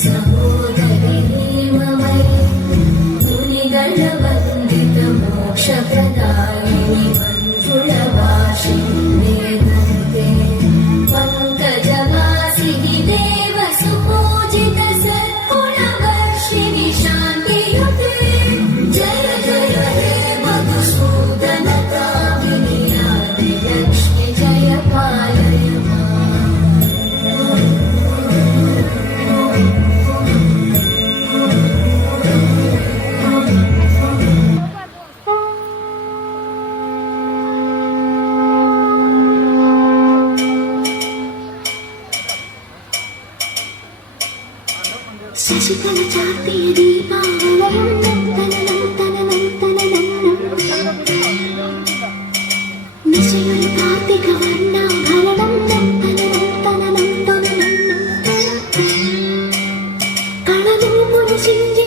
सहोदरीमवै मुनिगणवन्दितमोक्षप्रदायिनि 今天。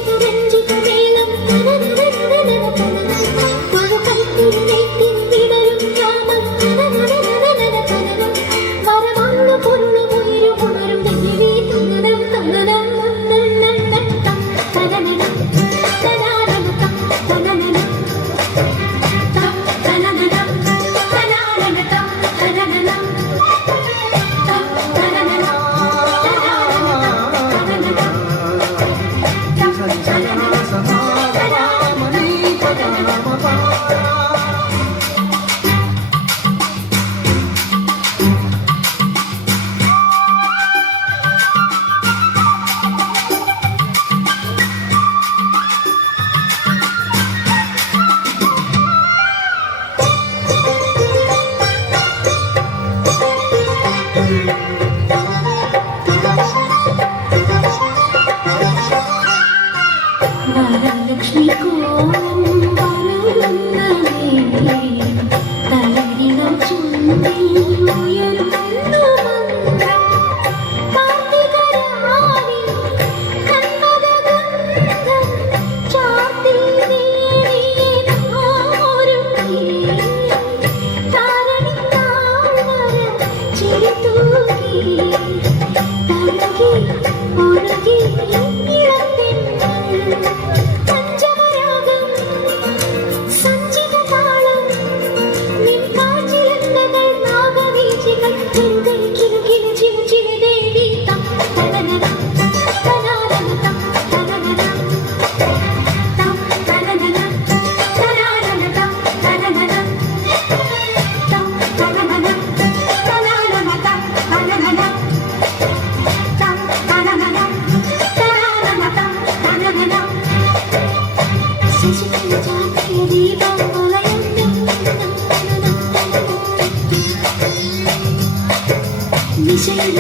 വരലക്ഷ്മി കോലം വളരുന്ന തലയിടം ചൊല്ലി विषय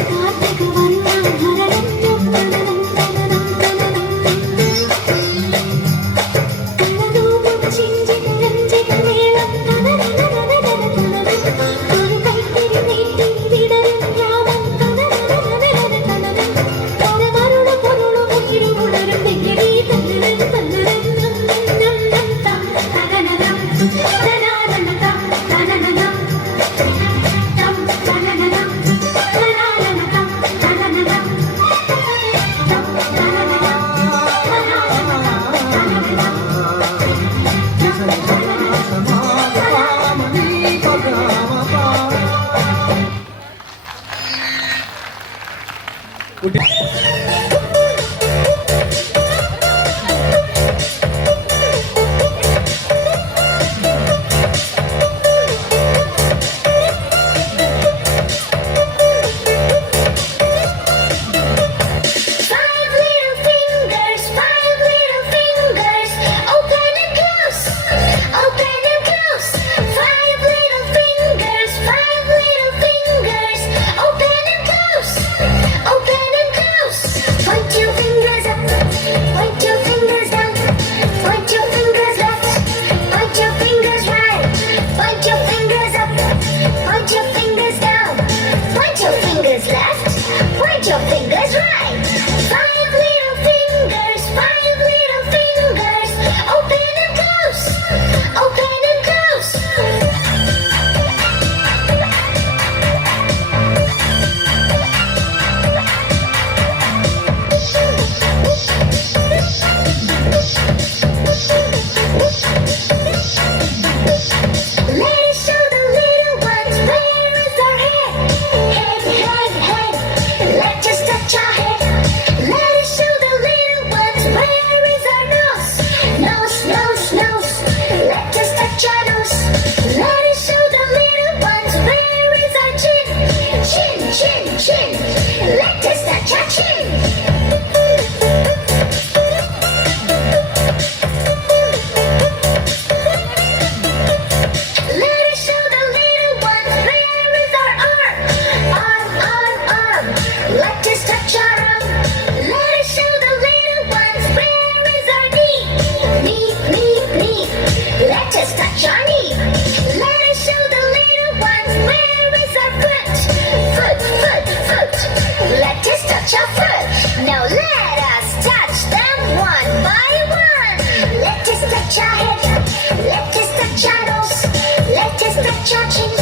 touch cheeks.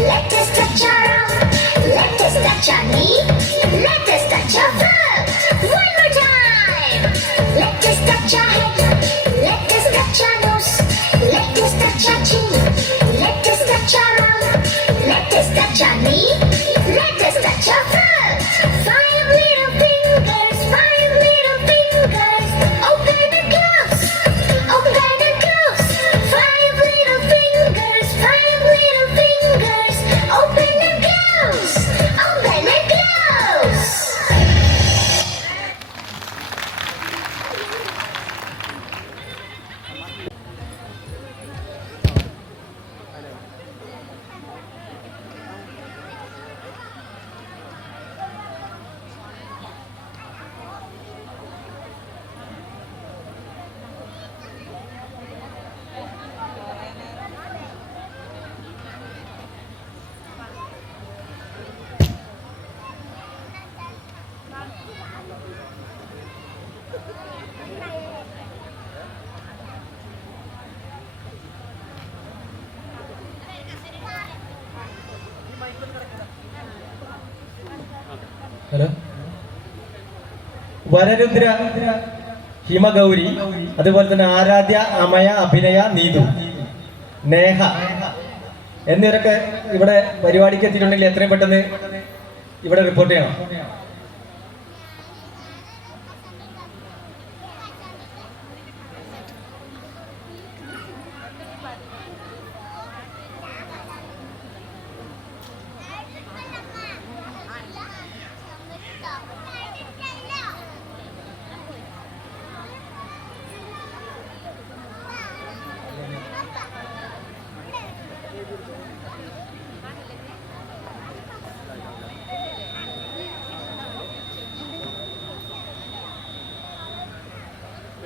Let us touch our arms. Let us touch our knees. വനരുദ്ര ഹിമഗൗരി അതുപോലെ തന്നെ ആരാധ്യ അമയ അഭിനയ നീതു നേഹ എന്നിവരൊക്കെ ഇവിടെ പരിപാടിക്ക് എത്തിയിട്ടുണ്ടെങ്കിൽ എത്രയും പെട്ടെന്ന് ഇവിടെ റിപ്പോർട്ട് ചെയ്യണം.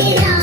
Yeah.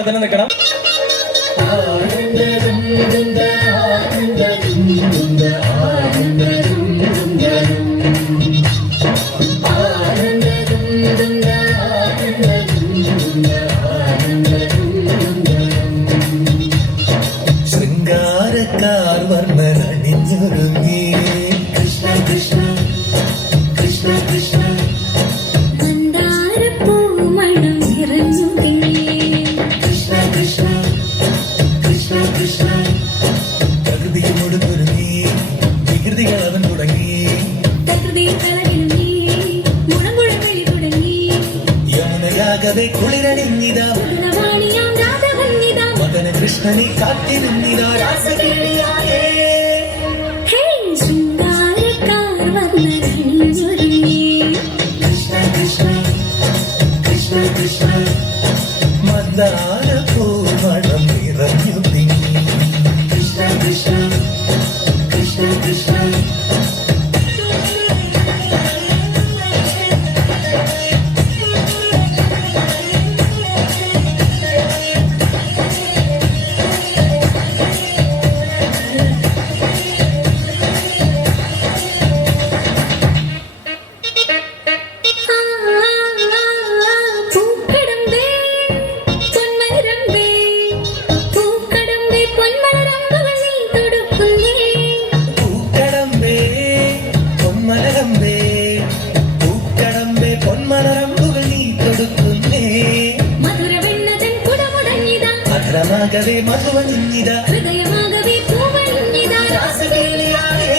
അവിടെ തന്നെ നിൽക്കണം ശൃംഗാരക്കാർ രാധവന്നിതാ മകന കൃഷ്ണനെ കാത്തിരുന്നിതാ രാസകേളിയായേ. കൃഷ്ണ കൃഷ്ണ കൃഷ്ണ കൃഷ്ണ മന്ദാര അധരമാകവേ മധുവണിഞ്ഞിത ഹൃദയമാകവേ പൂവണിഞ്ഞിതാ. രാസകേളിയായേ.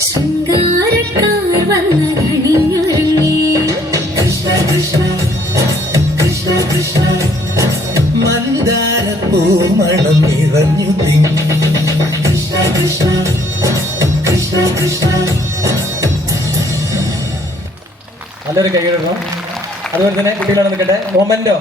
ശൃംഗാരക്കാർ വന്നണിഞ്ഞൊരുങ്ങി കൃഷ്ണ കൃഷ്ണ കൃഷ്ണ കൃഷ്ണ. മന്ദാര പൂമണം നിറഞ്ഞു തിങ്ങി. കൃഷ്ണ കൃഷ്ണ കൃഷ്ണ കൃഷ്ണ. നല്ലൊരു കൈ അതുപോലെ തന്നെ കുട്ടികളാണ് നിൽക്കട്ടെ. മൊമെന്റോ